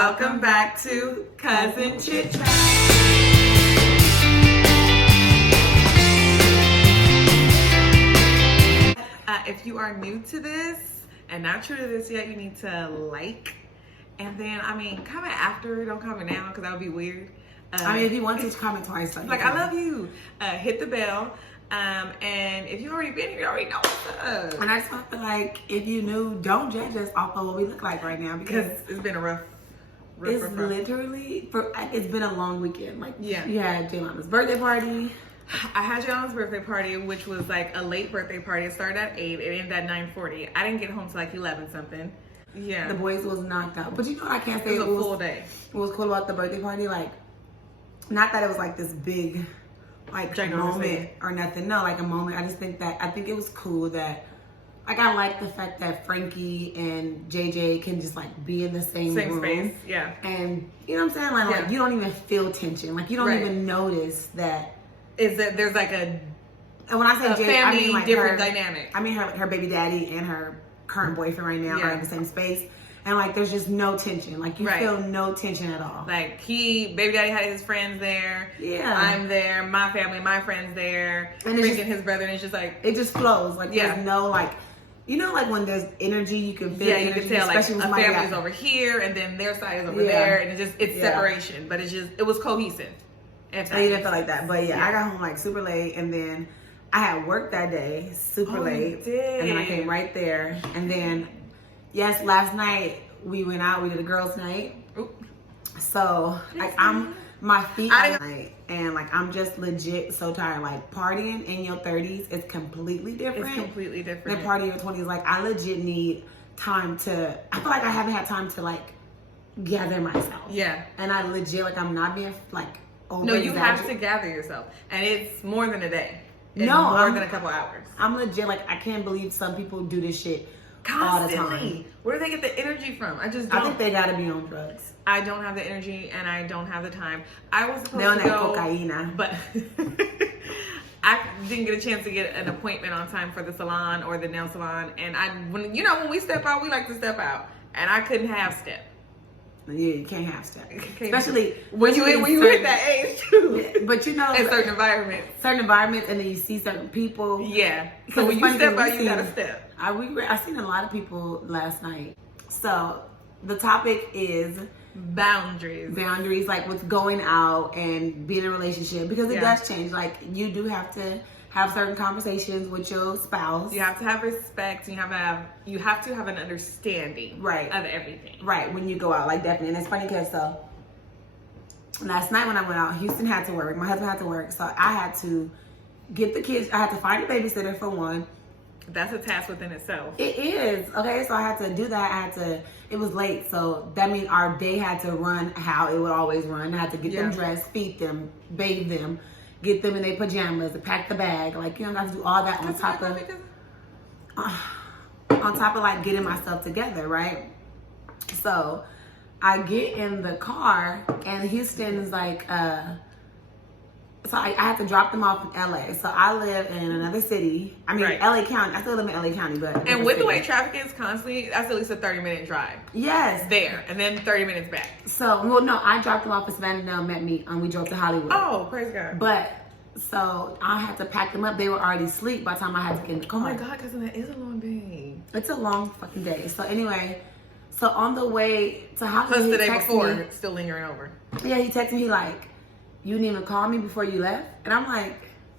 Welcome back to Cousin Chit Chat. If you are new to this and not true to this yet, you need to like, and then comment after. Don't comment now because that would be weird. If you want to comment twice, like I love you. Hit the bell. And if you already been here, you already know what's up. And I just feel like if you knew, don't judge us off of what we look like right now because it's been a rough. Literally it's been a long weekend. Like yeah, you had Jaylana's birthday party. I had Jaylana's birthday party, which was like a late birthday party. It started at 8. It ended at 9:40. I didn't get home till like 11 something. Yeah, the boys was knocked out. But you know what I can't say it was a full day. What was cool about the birthday party, like, not that it was like this big like moment or nothing. No, like a moment. I think it was cool that like I like the fact that Frankie and JJ can just like be in the same room. Space. Yeah. And you know what I'm saying? Like you don't even feel tension. Like you don't even notice that there's like a and when I say JJ, family I mean like different dynamic. I mean her baby daddy and her current boyfriend right now are in the same space. And like there's just no tension. Like you feel no tension at all. Like baby daddy had his friends there. Yeah. I'm there, my family, my friends there. And freaking his brother, and it's just like it just flows. Like there's no like like when there's energy, you can feel you can tell like a family's over here and then their side is over there, and it's separation, but it was cohesive. And you didn't feel like that, but I got home like super late, and then I had work that day super late, and then I came right there, and then last night we went out, we did a girls' night. Oop. So like my feet are night, and like I'm just legit so tired. Like partying in your 30s is completely different. It's completely different than partying in your 20s. Like I legit need time to. I feel like I haven't had time to like gather myself. Yeah. And I legit like I'm not being like over. No, you have to gather yourself, and it's more than a day. It's more than a couple hours. I'm legit like I can't believe some people do this shit constantly. All the time. Where do they get the energy from? I just don't. I think they gotta be on drugs. I don't have the energy and I don't have the time. I was supposed to go, cocaine. But I didn't get a chance to get an appointment on time for the salon or the nail salon. And when we step out, we like to step out, and I couldn't have step. Yeah, you can't have step, especially when you hit that age too. Yeah, but in certain environments, and then you see certain people. Yeah. So when you step out, you gotta step. I seen a lot of people last night. So the topic is boundaries, like with going out and being in a relationship, because it does change. Like you do have to have certain conversations with your spouse. You have to have respect, and you have to have an understanding of everything. Right, when you go out, like definitely. And it's funny because last night when I went out, Houston had to work, my husband had to work, so I had to get the kids, I had to find a babysitter for one. That's a task within itself. It is. Okay, so I had to do that. It was late, so that means our day had to run how it would always run. I had to get them dressed, feed them, bathe them, get them in their pajamas, pack the bag. Like, I have to do all that on top of like getting myself together, right? So I get in the car, and Houston is like, so I had to drop them off in LA. So I live in another city. LA County. I still live in LA County, but and with the way traffic is constantly, that's at least a 30-minute drive. Yes. There, and then 30 minutes back. So, no, I dropped them off in Savannah. Now met me, and we drove to Hollywood. Oh, praise God. But so I had to pack them up. They were already asleep by the time I had to get in the car. Oh my God, because that is a long day. It's a long fucking day. So anyway, on the way to Hollywood, plus the day before, still lingering over. Yeah, he texted me like, "You didn't even call me before you left," and I'm like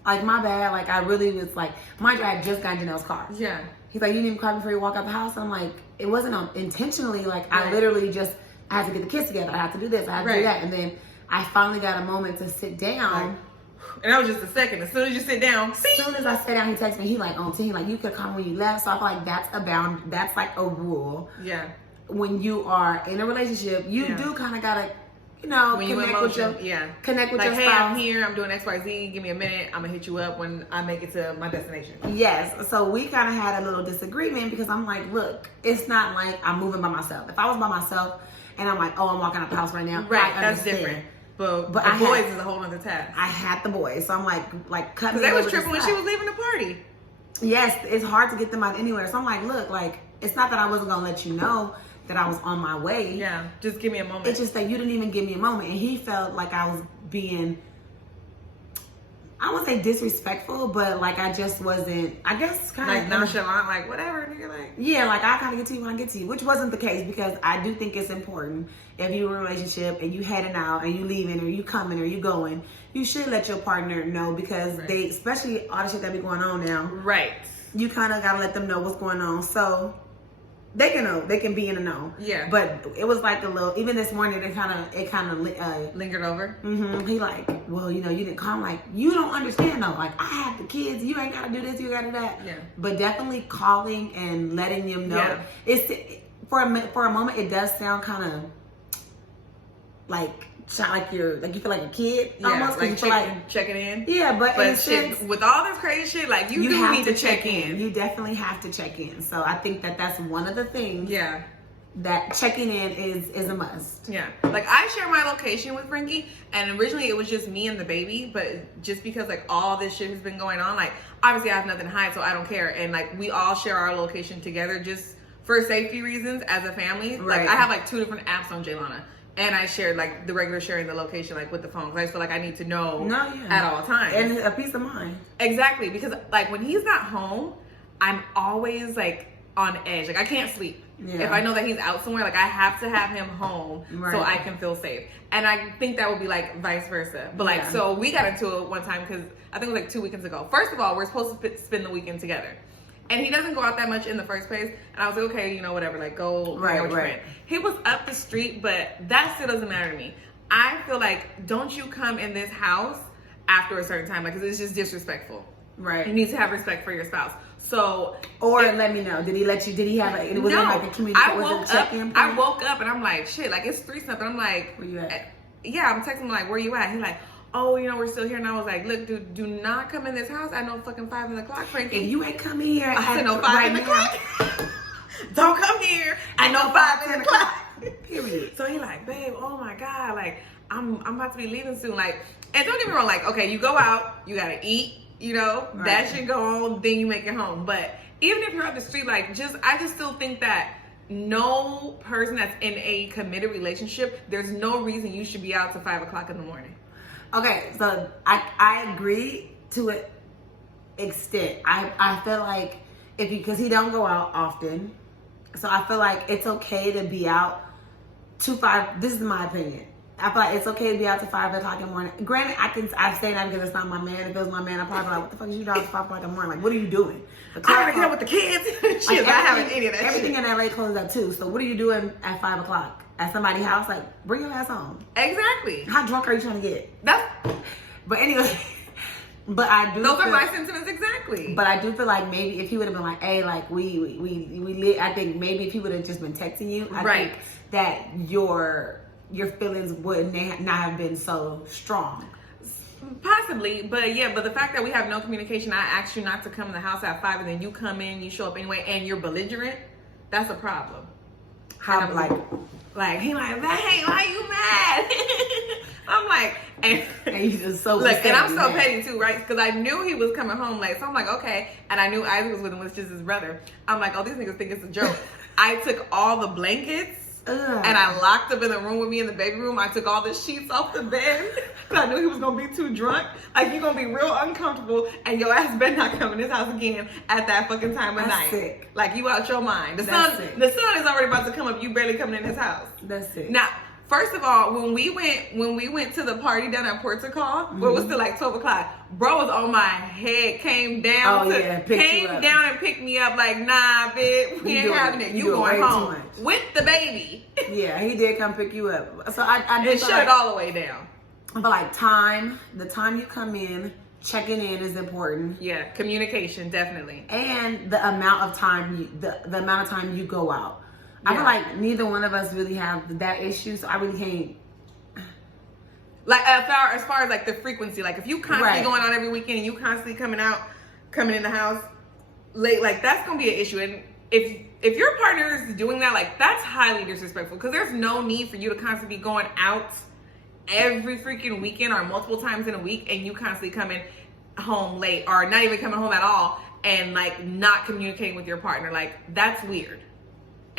my bad. Like I really was like, mind you, I had just got Janelle's car. Yeah. He's like, "You didn't even call me before you walk out the house." And I'm like, it wasn't intentionally. Like I literally I had to get the kids together. I had to do this. I had to do that, and then I finally got a moment to sit down. And that was just a second. As soon as you sit down, as soon as I sat down, he texted me. He like, you could come when you left. So I feel like that's like a rule. Yeah. When you are in a relationship, you do kind of gotta, connect with your spouse. Hey, I'm here. I'm doing X, Y, Z. Give me a minute. I'm gonna hit you up when I make it to my destination. Yes. So we kind of had a little disagreement because I'm like, look, it's not like I'm moving by myself. If I was by myself and I'm like, oh, I'm walking out the house right now, right? That's different. But the boys is a whole other task. I had the boys, so I'm like cutting. Because they was tripping when she was leaving the party. Yes, it's hard to get them out anywhere. So I'm like, look, like it's not that I wasn't gonna let you know that I was on my way. Yeah, just give me a moment. It's just that you didn't even give me a moment. And he felt like I was being, I wouldn't say disrespectful, but like I just wasn't, I guess kind of like nonchalant, like whatever, nigga, like. Yeah, like I kind of get to you when I get to you, which wasn't the case, because I do think it's important if you're in a relationship and you heading out and you leaving or you coming or you going, you should let your partner know, because they, especially all the shit that be going on now. Right. You kind of got to let them know what's going on. So they can know, they can be in the know. Yeah. But it was like a little, even this morning, it kind of lingered over. He like, well, you know, you didn't call. I'm like, you don't understand though. Like, I have the kids. You ain't got to do this. You got to do that. Yeah. But definitely calling and letting them know. Yeah. It's for a moment, it does sound kind of like you feel like a kid. Yeah, almost like checking in. Yeah, but in a shit, sense, with all this crazy shit, like you do need to check in. You definitely have to check in. So I think that's one of the things. Yeah. That checking in is a must. Yeah. Like I share my location with Frankie, and originally it was just me and the baby, but just because like all this shit has been going on, like obviously I have nothing to hide, so I don't care. And like we all share our location together just for safety reasons as a family. Right. Like I have like 2 different apps on Jaylana. And I shared like the regular sharing the location like with the phone, because I just feel like I need to know at all times. And a peace of mind. Exactly, because like when he's not home, I'm always like on edge. Like I can't sleep. Yeah. If I know that he's out somewhere, like I have to have him home so I can feel safe. And I think that would be like vice versa. But like, so we got into it one time because I think it was like 2 weekends ago. First of all, we're supposed to spend the weekend together. And he doesn't go out that much in the first place. And I was like, okay, you know, whatever, like go hang out with your friend. He was up the street, but that still doesn't matter to me. I feel like, don't you come in this house after a certain time, like, 'cause it's just disrespectful. Right. You need to have respect for your spouse. So, or let me know. Did he have like it was like a communication? I woke up and I'm like, shit, like it's 3 something. I'm like, where you at? Yeah, I'm texting him like, where you at? He's like, oh, you know, we're still here. And I was like, look, dude, do not come in this house at no fucking 5 o'clock, Frankie. If you ain't come here at no 5 o'clock, don't come here at no 5 o'clock. Period. So he like, babe, oh my God, like I'm about to be leaving soon. Like, and don't get me wrong, like, okay, you go out, you gotta eat, you know, that should go on, then you make it home. But even if you're up the street, like, I just still think that no person that's in a committed relationship, there's no reason you should be out to 5 o'clock in the morning. Okay, so I agree to an extent. I feel like because he don't go out often, so I feel like it's okay to be out to 5. This is my opinion. I feel like it's okay to be out to 5 o'clock in the morning. Granted, I say that because it's not my man. If it was my man, I'd probably be like, what the fuck is you doing at 5 o'clock in the morning? Like, what are you doing? I gotta get up with the kids. Shit, I haven't any of that. Everything in LA closes at 2. So what are you doing at 5 o'clock? At somebody's house? Like, bring your ass home. Exactly. How drunk are you trying to get? But anyway, but I do. Those are my sentiments exactly. But I do feel like maybe if he would have been like, hey, like we lit. I think maybe if he would have just been texting you, I think that your feelings would not have been so strong. Possibly, but yeah, but the fact that we have no communication, I asked you not to come in the house at 5, and then you come in, you show up anyway, and you're belligerent. That's a problem. How like he like, hey, why you mad? I'm like, and he's just so look, and I'm so petty too, right? Because I knew he was coming home late, so I'm like, okay, and I knew Isaac was with him, which is his brother. I'm like, oh, these niggas think it's a joke. I took all the blankets. And I locked him in the room with me in the baby room. I took all the sheets off the bed because I knew he was going to be too drunk. Like, you're going to be real uncomfortable and your ass better not come in this house again at that fucking time of night. Sick. Like, you out your mind. The sun is already about to come up. You barely coming in this house. That's it. Now, first of all, when we went to the party down at Portugal, where it was still like 12 o'clock, bro was on my head, came down and picked me up like, nah, bitch, we ain't having it. You going home with the baby. Yeah, he did come pick you up. So I did shut it all the way down. But like the time you come in, checking in is important. Yeah, communication, definitely. And the amount of time the amount of time you go out. I feel like neither one of us really have that issue, so I really can't. Like as far as like the frequency, like if you constantly going out every weekend and you constantly coming in the house late, like that's gonna be an issue. And if your partner is doing that, like that's highly disrespectful, because there's no need for you to constantly be going out every freaking weekend or multiple times in a week and you constantly coming home late or not even coming home at all and like not communicating with your partner. Like that's weird.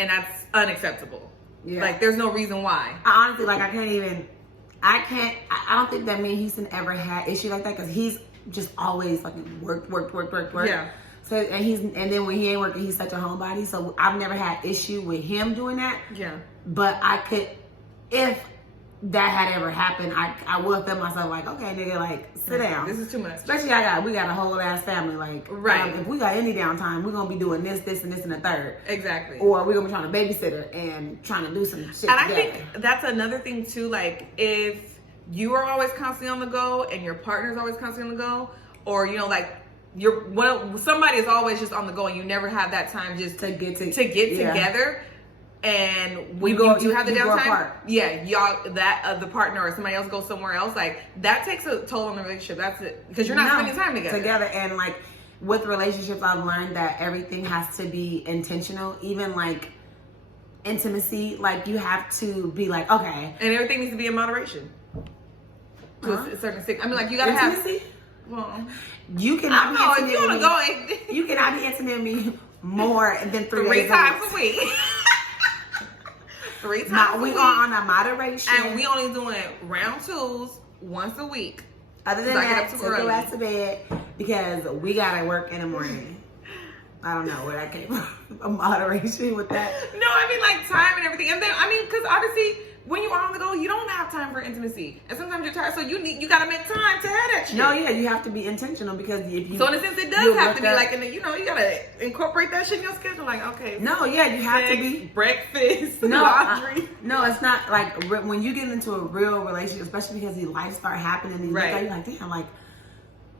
and that's unacceptable. Yeah. Like, there's no reason why. I honestly, like, I don't think that me and Houston ever had issue like that because he's just always fucking work. Yeah. So, and then when he ain't working, he's such a homebody. So I've never had issue with him doing that. Yeah. But I could, if that had ever happened, I would feel myself like, okay, nigga, like, sit down. This is too much. Especially we got a whole ass family. Like, right. If we got any downtime, we're gonna be doing this, and this, and the third. Exactly. Or we're gonna be trying to babysit her and trying to do some shit and together. I think that's another thing too. Like, if you are always constantly on the go and your partner's always constantly on the go, or like somebody is always just on the go and you never have that time just to get together. And when you have the downtime, the partner or somebody else goes somewhere else, like, that takes a toll on the relationship. That's it, because you're not spending time together. And like with relationships, I've learned that everything has to be intentional. Even like intimacy, like you have to be like, okay, and everything needs to be in moderation to a certain extent. I mean, like, you gotta intimacy? Well, you cannot be intimate. If you wanna go, you cannot be intimate with me more than three times a week. 3 times a week. We are on a moderation. And we only doing round 2s once a week. Other than that, take your ass to bed because we gotta work in the morning. I don't know where that came from. A moderation with that. No, I mean, like, time and everything. And then, I mean, because obviously, when you are on the go, you don't have time for intimacy. And sometimes you're tired, so you gotta make time to have that shit. No, yeah, you have to be intentional because if you... So in a sense, it does have to be like, you gotta incorporate that shit in your schedule. Like, okay. No, yeah, you have to be... Breakfast, no, laundry. No, it's not like, when you get into a real relationship, especially because these lives start happening, and you're like, damn, like,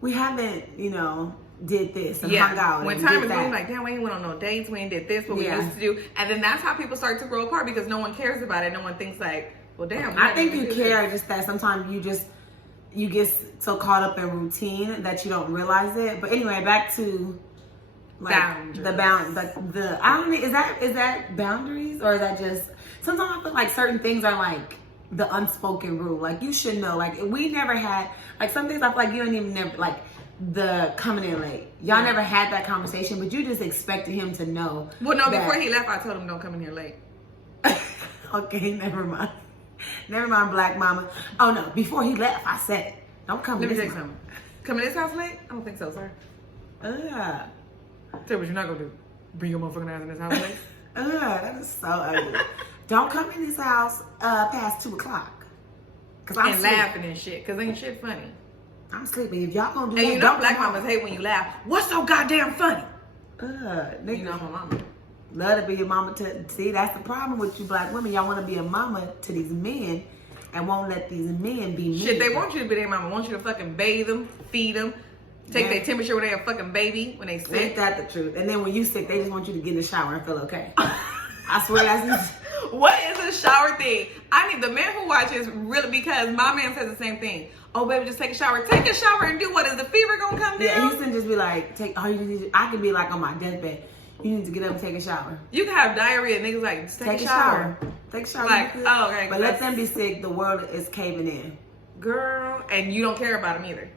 we haven't, did this and hung out. When time is going, like, damn, we ain't went on no dates, we ain't did this, what we used to do. And then that's how people start to grow apart because no one cares about it. No one thinks like, well, damn. I think you care, just that sometimes you get so caught up in routine that you don't realize it. But anyway, back to like boundaries. I don't know, is that boundaries or is that just, sometimes I feel like certain things are like the unspoken rule. Like, you should know. Like, we never had, like, some things I feel like you don't even never, like, the coming in late. Y'all never had that conversation, but you just expected him to know. Well, no, before he left, I told him don't come in here late. Okay, never mind. Never mind, black mama. Oh no, before he left, I said it. Don't come. Let me tell you something. Come in this house late? I don't think so, sir. Tell you what you're not gonna do. Bring your motherfucking ass in this house late. That is so ugly. Don't come in this house past 2 o'clock. Cause I'm and laughing and shit, cause ain't shit funny. I'm sleeping. If y'all gonna do and that, black mamas hate when you laugh. What's so goddamn funny? Nigga. You know my mama. Love to be your mama. See, that's the problem with you black women. Y'all want to be a mama to these men and won't let these men be men. Shit, they want you to be their mama. Want you to fucking bathe them, feed them, take their temperature when they a fucking baby, when they sick. Ain't that the truth? And then when you sick, they just want you to get in the shower and feel okay. I swear that's what is a shower thing? I need the man who watches really, because my man says the same thing. Oh, baby, just take a shower. Take a shower and do what? Is the fever gonna come down? Yeah, Houston just be like, I can be like on my deathbed. You need to get up and take a shower. You can have diarrhea. Niggas like, just take a shower. Take a shower. Like, oh, okay. But let them be sick. The world is caving in. Girl, and you don't care about them either.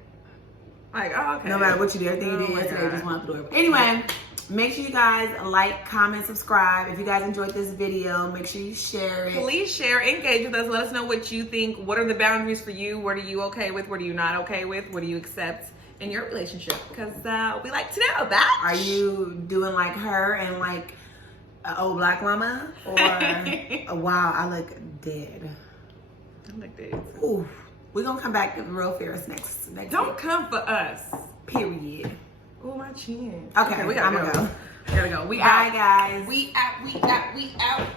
Like, oh, okay. No matter what you do, everything you did yesterday, just went out the door. Anyway, make sure you guys like, comment, subscribe. If you guys enjoyed this video, make sure you share it. Please share, engage with us. Let us know what you think. What are the boundaries for you? What are you okay with? What are you not okay with? What do you accept in your relationship? Because we like to know that. Are you doing like her and like an old black mama? Or, wow, I look dead. I look dead. Ooh, we're going to come back to the real fairs next Don't week. come for us. Period. Oh, my chin. Okay, we gotta go. go. Gotta go. We Bye, out. guys. We out.